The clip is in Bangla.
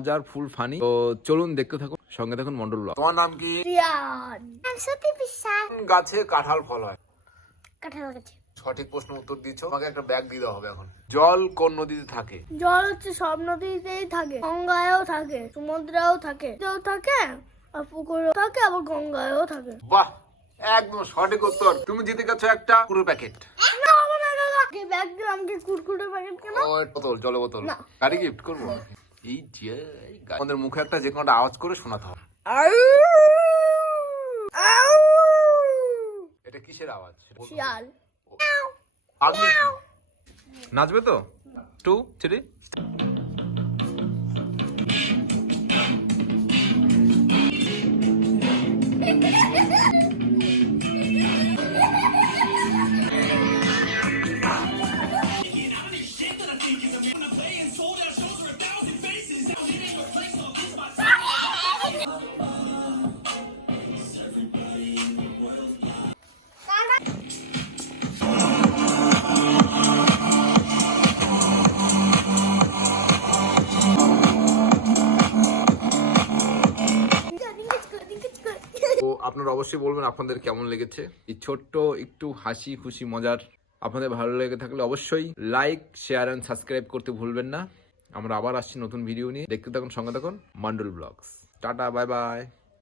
মজার, ফুল ফানি। তো চলুন দেখতে থাকুন, সঙ্গে থাকুন মন্ডল ব্লগ। তোমার নাম কি? রিয়ান। সত্যি বিশ্বাস। গাছে কাঁঠাল ফল হয়? কাঁঠাল গাছে। সঠিক প্রশ্ন উত্তর দিচ্ছ, তোমাকে একটা ব্যাগ দিতে হবে এখন। জল কোন নদীতে থাকে? জল হচ্ছে সব নদীতেই থাকে, গঙ্গায়ও থাকে, সমুদ্রেও থাকে, থাকে আর পুকুরেও থাকে, আবার গঙ্গায়ও থাকে। বাহ, একদম সঠিক উত্তর। তুমি জিতে গেছো একটা পুরো প্যাকেট। না হবে না দাদা, কি ব্যাগ দিলাম, কি কুরকুরে প্যাকেট কেন? ও বোতল, জলে বোতল। না। গাড়ি গিফট করবো। এই যে আমাদের মুখে একটা যে কোনো আওয়াজ করে শোনাতে হবে। এটা কিসের আওয়াজ? শিয়াল। আপনি নাচবে তো? 2 3 তো আপনারা অবশ্যই বলবেন আপনাদের কেমন লেগেছে এই ছোট্ট একটু হাসি খুশি মজার। আপনাদের ভালো লেগে থাকলে অবশ্যই লাইক, শেয়ার এন্ড সাবস্ক্রাইব করতে ভুলবেন না। আমরা আবার আসছি নতুন ভিডিও নিয়ে। দেখতে থাকুন, সঙ্গে থাকুন Mondal blogs. Tata, bye by.